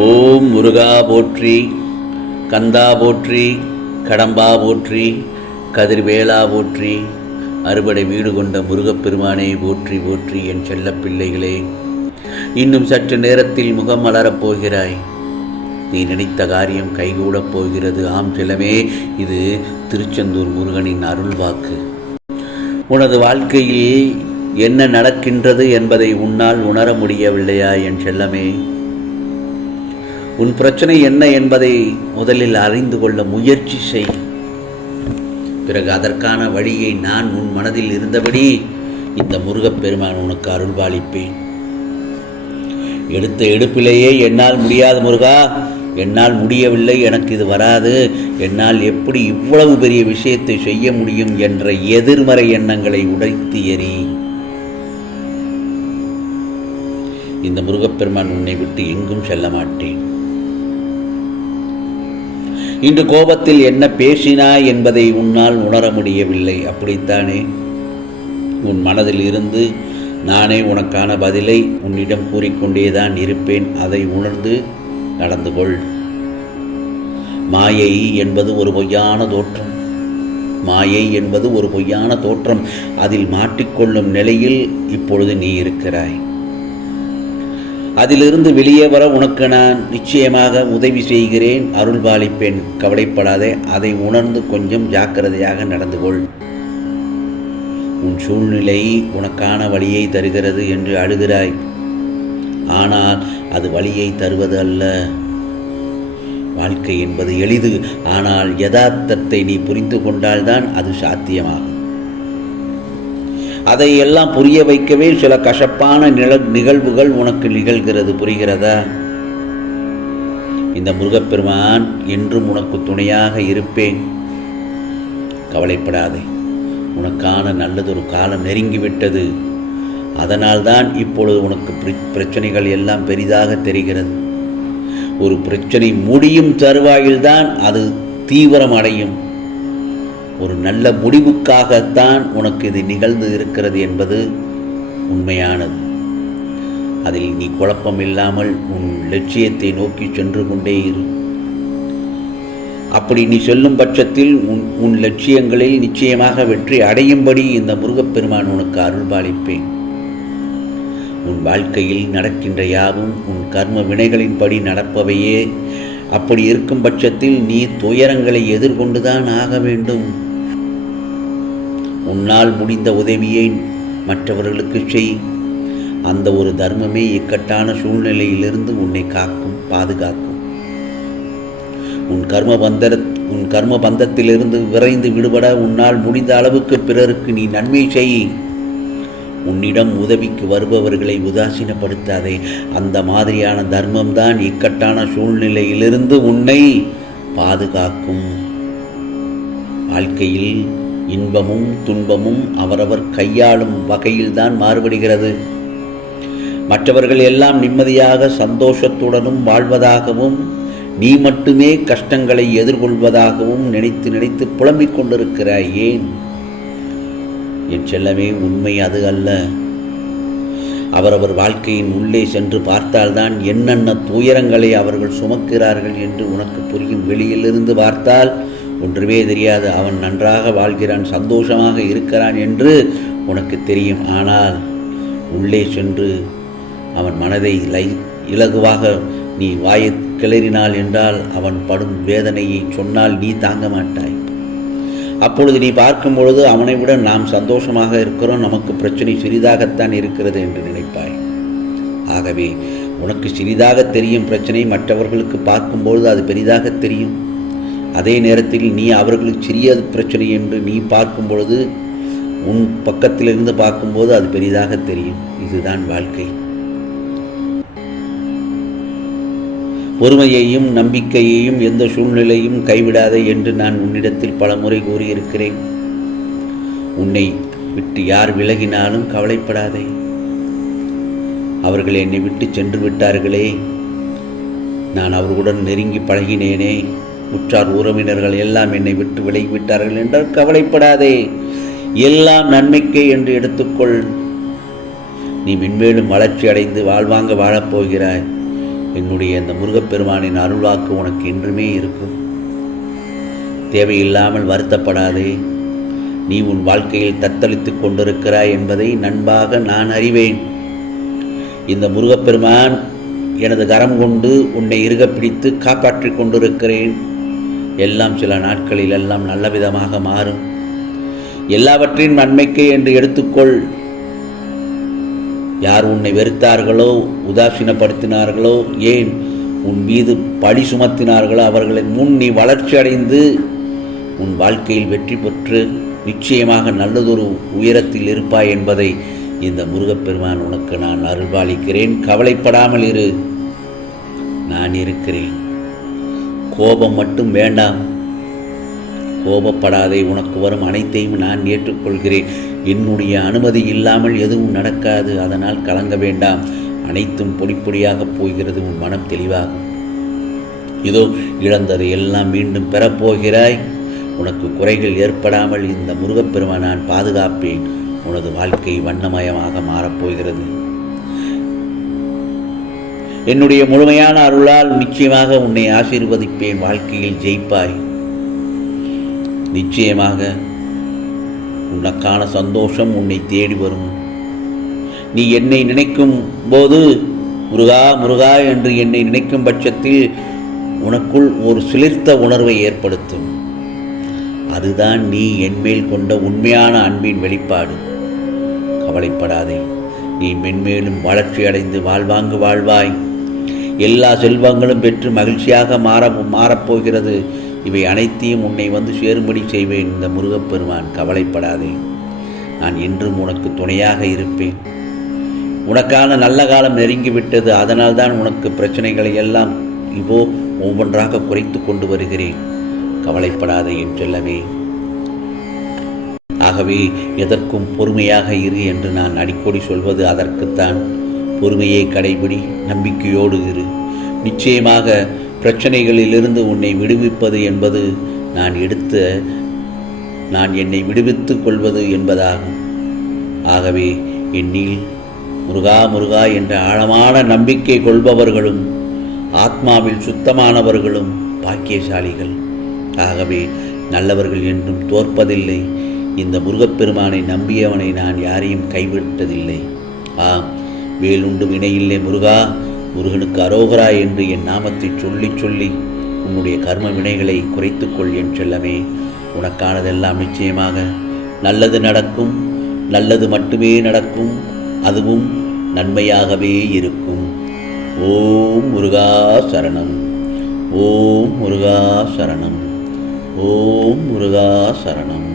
ஓம் முருகா போற்றி, கந்தா போற்றி, கடம்பா போற்றி, கதிர்வேலா போற்றி, அறுபடை வீடு கொண்ட முருகப்பெருமானே போற்றி போற்றி. என் செல்ல பிள்ளைகளே, இன்னும் சற்று நேரத்தில் முகம் மலரப் போகிறாய். நீ நினைத்த காரியம் கைகூடப் போகிறது. ஆம் செல்லமே, இது திருச்செந்தூர் முருகனின் அருள் வாக்கு. உனது வாழ்க்கையில் என்ன நடக்கின்றது என்பதை உன்னால் உணர முடியவில்லையா என் செல்லமே? உன் பிரச்சனை என்ன என்பதை முதலில் அறிந்து கொள்ள முயற்சி செய். பிறகு அதற்கான வழியை நான் உன் மனதில் இருந்தபடி இந்த முருகப்பெருமான் உனக்கு அருள்பாலிப்பேன். எடுத்த எடுப்பிலேயே என்னால் முடியாது முருகா, என்னால் முடியவில்லை, எனக்கு இது வராது, என்னால் எப்படி இவ்வளவு பெரிய விஷயத்தை செய்ய முடியும் என்ற எதிர்மறை எண்ணங்களை உடைத்து எறி. இந்த முருகப்பெருமான் உன்னை விட்டு எங்கும் செல்ல மாட்டேன். இன்று கோபத்தில் என்ன பேசினாய் என்பதை உன்னால் உணர முடியவில்லை, அப்படித்தானே? உன் மனதில் இருந்து நானே உனக்கான பதிலை உன்னிடம் கூறிக்கொண்டேதான் இருப்பேன். அதை உணர்ந்து நடந்து கொள். மாயை என்பது ஒரு பொய்யான தோற்றம். மாயை என்பது ஒரு பொய்யான தோற்றம். அதில் மாட்டிக்கொள்ளும் நிலையில் இப்பொழுது நீ இருக்கிறாய். அதிலிருந்து வெளியே வர உனக்கு நான் நிச்சயமாக உதவி செய்கிறேன், அருள்பாலிப்பேன். கவலைப்படாதே. அதை உணர்ந்து கொஞ்சம் ஜாக்கிரதையாக நடந்து கொள். உன் சூழ்நிலை உனக்கான வழியை தருகிறது என்று அழுகிறாய். ஆனால் அது வழியை தருவது அல்ல. வாழ்க்கை என்பது எளிது. ஆனால் யதார்த்தத்தை நீ புரிந்து கொண்டால்தான் அது சாத்தியமாகும். அதை எல்லாம் புரிய வைக்கவே சில கசப்பான நிகழ்வுகள் உனக்கு நிகழ்கிறது. புரிகிறதா? இந்த முருகப்பெருமான் என்றும் உனக்கு துணையாக இருப்பேன். கவலைப்படாதே. உனக்கான நல்லதொரு காலம் நெருங்கிவிட்டது. அதனால்தான் இப்பொழுது உனக்கு பிரச்சனைகள் எல்லாம் பெரிதாக தெரிகிறது. ஒரு பிரச்சனை முடியும் தருவாயில்தான் அது தீவிரம் அடையும். ஒரு நல்ல முடிவுக்காகத்தான் உனக்கு இது நிகழ்ந்து இருக்கிறது என்பது உண்மையானது. அதில் நீ குழப்பம் இல்லாமல் உன் லட்சியத்தை நோக்கி சென்று கொண்டே இரு. அப்படி நீ சொல்லும் பட்சத்தில் உன் லட்சியங்களில் நிச்சயமாக வெற்றி அடையும்படி இந்த முருகப்பெருமான் உனக்கு அருள்பாலிப்பேன். உன் வாழ்க்கையில் நடக்கின்ற யாவும் உன் கர்ம வினைகளின்படி நடப்பவையே. அப்படி இருக்கும் பட்சத்தில் நீ துயரங்களை எதிர்கொண்டுதான் ஆக வேண்டும். உன்னால் முடிந்த உதவியை மற்றவர்களுக்கு செய். அந்த ஒரு தர்மமே இக்கட்டான சூழ்நிலையிலிருந்து உன்னை காக்கும், பாதுகாக்கும். உன் கர்ம பந்தத்திலிருந்து விரைந்து விடுபட உன்னால் முடிந்த அளவுக்கு பிறருக்கு நீ நன்மை செய். உன்னிடம் உதவிக்கு வருபவர்களை உதாசீனப்படுத்தாதே. அந்த மாதிரியான தர்மம்தான் இக்கட்டான சூழ்நிலையிலிருந்து உன்னை பாதுகாக்கும். வாழ்க்கையில் இன்பமும் துன்பமும் அவரவர் கையாளும் வகையில்தான் மாறுபடுகிறது. மற்றவர்கள் எல்லாம் நிம்மதியாக சந்தோஷத்துடனும் வாழ்வதாகவும் நீ மட்டுமே கஷ்டங்களை எதிர்கொள்வதாகவும் நினைத்து நினைத்து புலம்பிக் கொண்டிருக்கிறாய். ஏன் என் செல்லமே? உண்மை அது அல்ல. அவரவர் வாழ்க்கையின் உள்ளே சென்று பார்த்தால்தான் என்னென்ன துயரங்களை அவர்கள் சுமக்கிறார்கள் என்று உனக்கு புரியும். வெளியிலிருந்து பார்த்தால் ஒன்றுமே தெரியாது. அவன் நன்றாக வாழ்கிறான், சந்தோஷமாக இருக்கிறான் என்று உனக்கு தெரியும். ஆனால் உள்ளே சென்று அவன் மனதை இலகுவாக நீ வாயை கிளறினாள் என்றால் அவன் படும் வேதனையை சொன்னால் நீ தாங்க மாட்டாய். அப்பொழுது நீ பார்க்கும் பொழுது அவனை விட நாம் சந்தோஷமாக இருக்கிறோம், நமக்கு பிரச்சனை சிறிதாகத்தான் இருக்கிறது என்று நினைப்பாய். ஆகவே உனக்கு சிறிதாக தெரியும் பிரச்சனை மற்றவர்களுக்கு பார்க்கும்பொழுது அது பெரிதாக தெரியும். அதே நேரத்தில் நீ அவர்களுக்கு சிறிய பிரச்சனை என்று நீ பார்க்கும் பொழுது உன் பக்கத்திலிருந்து பார்க்கும்போது அது பெரிதாக தெரியும். இதுதான் வாழ்க்கை. பொறுமையையும் நம்பிக்கையையும் எந்த சூழ்நிலையும் கைவிடாதே என்று நான் உன்னிடத்தில் பலமுறை கூறியிருக்கிறேன். உன்னை விட்டு யார் விலகினாலும் கவலைப்படாதே. அவர்கள் என்னை விட்டு சென்று விட்டார்களே, நான் அவர்களுடன் நெருங்கி பழகினேனே, உற்றார் உறவினர்கள் எல்லாம் என்னை விட்டு விலகிவிட்டார்கள் என்றால் கவலைப்படாதே. எல்லாம் நன்மைக்கே என்று எடுத்துக்கொள். நீ மென்மேலும் வளர்ச்சி அடைந்து வாழ்வாங்க வாழப்போகிறாய். என்னுடைய இந்த முருகப்பெருமானின் அருள்வாக்கு உனக்கு என்றுமே இருக்கும். தேவையில்லாமல் வருத்தப்படாதே. நீ உன் வாழ்க்கையில் தத்தளித்து கொண்டிருக்கிறாய் என்பதை நன்பாக நான் அறிவேன். இந்த முருகப்பெருமான் எனது கரம் கொண்டு உன்னை இறுக பிடித்து காப்பாற்றி கொண்டிருக்கிறேன். எல்லாம் சில நாட்களில் எல்லாம் நல்ல விதமாக மாறும். எல்லாவற்றையும் நன்மைக்கே என்று எடுத்துக்கொள். யார் உன்னை வெறுத்தார்களோ, உதாசீனப்படுத்தினார்களோ, ஏன் உன் மீது பழி சுமத்தினார்களோ அவர்களின் முன் நீ வளர்ச்சி அடைந்து உன் வாழ்க்கையில் வெற்றி பெற்று நிச்சயமாக நல்லதொரு உயரத்தில் இருப்பாய் என்பதை இந்த முருகப்பெருமான் உனக்கு நான் அருள்பாலிக்கிறேன். கவலைப்படாமல் இரு, நான் இருக்கிறேன். கோபம் மட்டும் வேண்டாம், கோபப்படாதே. உனக்கு வரும் அனைத்தையும் நான் ஏற்றுக்கொள்கிறேன். என்னுடைய அனுமதி இல்லாமல் எதுவும் நடக்காது. அதனால் கலங்க வேண்டாம். அனைத்தும் பொடிப்பொடியாக போகிறது. உன் மனம் தெளிவாகும். இதோ இழந்ததை எல்லாம் மீண்டும் பெறப்போகிறாய். உனக்கு குறைகள் ஏற்படாமல் இந்த முருகப்பெருமான் நான் பாதுகாப்பேன். உனது வாழ்க்கை வண்ணமயமாக மாறப்போகிறது. என்னுடைய முழுமையான அருளால் நிச்சயமாக உன்னை ஆசீர்வதிப்பேன். வாழ்க்கையில் ஜெயிப்பாய். நிச்சயமாக உனக்கான சந்தோஷம் உன்னை தேடி வரும். நீ என்னை நினைக்கும் போது முருகா முருகா என்று என்னை நினைக்கும் பட்சத்தில் உனக்குள் ஒரு சிலிர்த்த உணர்வை ஏற்படுத்தும். அதுதான் நீ என்மேல் கொண்ட உண்மையான அன்பின் வெளிப்பாடு. கவலைப்படாதே. நீ மென்மேலும் வளர்ச்சி அடைந்து வாழ்வாங்கு வாழ்வாய். எல்லா செல்வங்களும் பெற்று மகிழ்ச்சியாக மாறப்போகிறது. இவை அனைத்தையும் உன்னை வந்து சேரும்படி செய்வேன் இந்த முருகப்பெருமான். கவலைப்படாதே. நான் என்றும் உனக்கு துணையாக இருப்பேன். உனக்கான நல்ல காலம் நெருங்கிவிட்டது. அதனால்தான் உனக்கு பிரச்சனைகளை எல்லாம் இப்போ ஒவ்வொன்றாக குறைத்து கொண்டு வருகிறேன். கவலைப்படாதே என் செல்லமே. ஆகவே எதற்கும் பொறுமையாக இரு என்று நான் அடிக்கடி சொல்வது அதற்குத்தான். பொறுமையை கடைபிடி, நம்பிக்கையோடு இரு. நிச்சயமாக பிரச்சனைகளிலிருந்து உன்னை விடுவிப்பது என்பது நான் என்னை விடுவித்துக் கொள்வது என்பதாகும். ஆகவே என்னில் முருகா முருகா என்ற ஆழமான நம்பிக்கை கொள்பவர்களும் ஆத்மாவில் சுத்தமானவர்களும் பாக்கியசாலிகள். ஆகவே நல்லவர்கள் என்றும் தோற்பதில்லை. இந்த முருகப்பெருமானை நம்பியவனை நான் யாரையும் கைவிட்டதில்லை. வேலுண்டு வினையில்லை முருகா, முருகனுக்கு அரோகரா என்று என் நாமத்தை சொல்லி சொல்லி உன்னுடைய கர்ம வினைகளை குறைத்துக்கொள் என் செல்லமே. உனக்கானதெல்லாம் நிச்சயமாக நல்லது நடக்கும். நல்லது மட்டுமே நடக்கும். அதுவும் நன்மையாகவே இருக்கும். ஓம் முருகா சரணம். ஓம் முருகா சரணம். ஓம் முருகா சரணம்.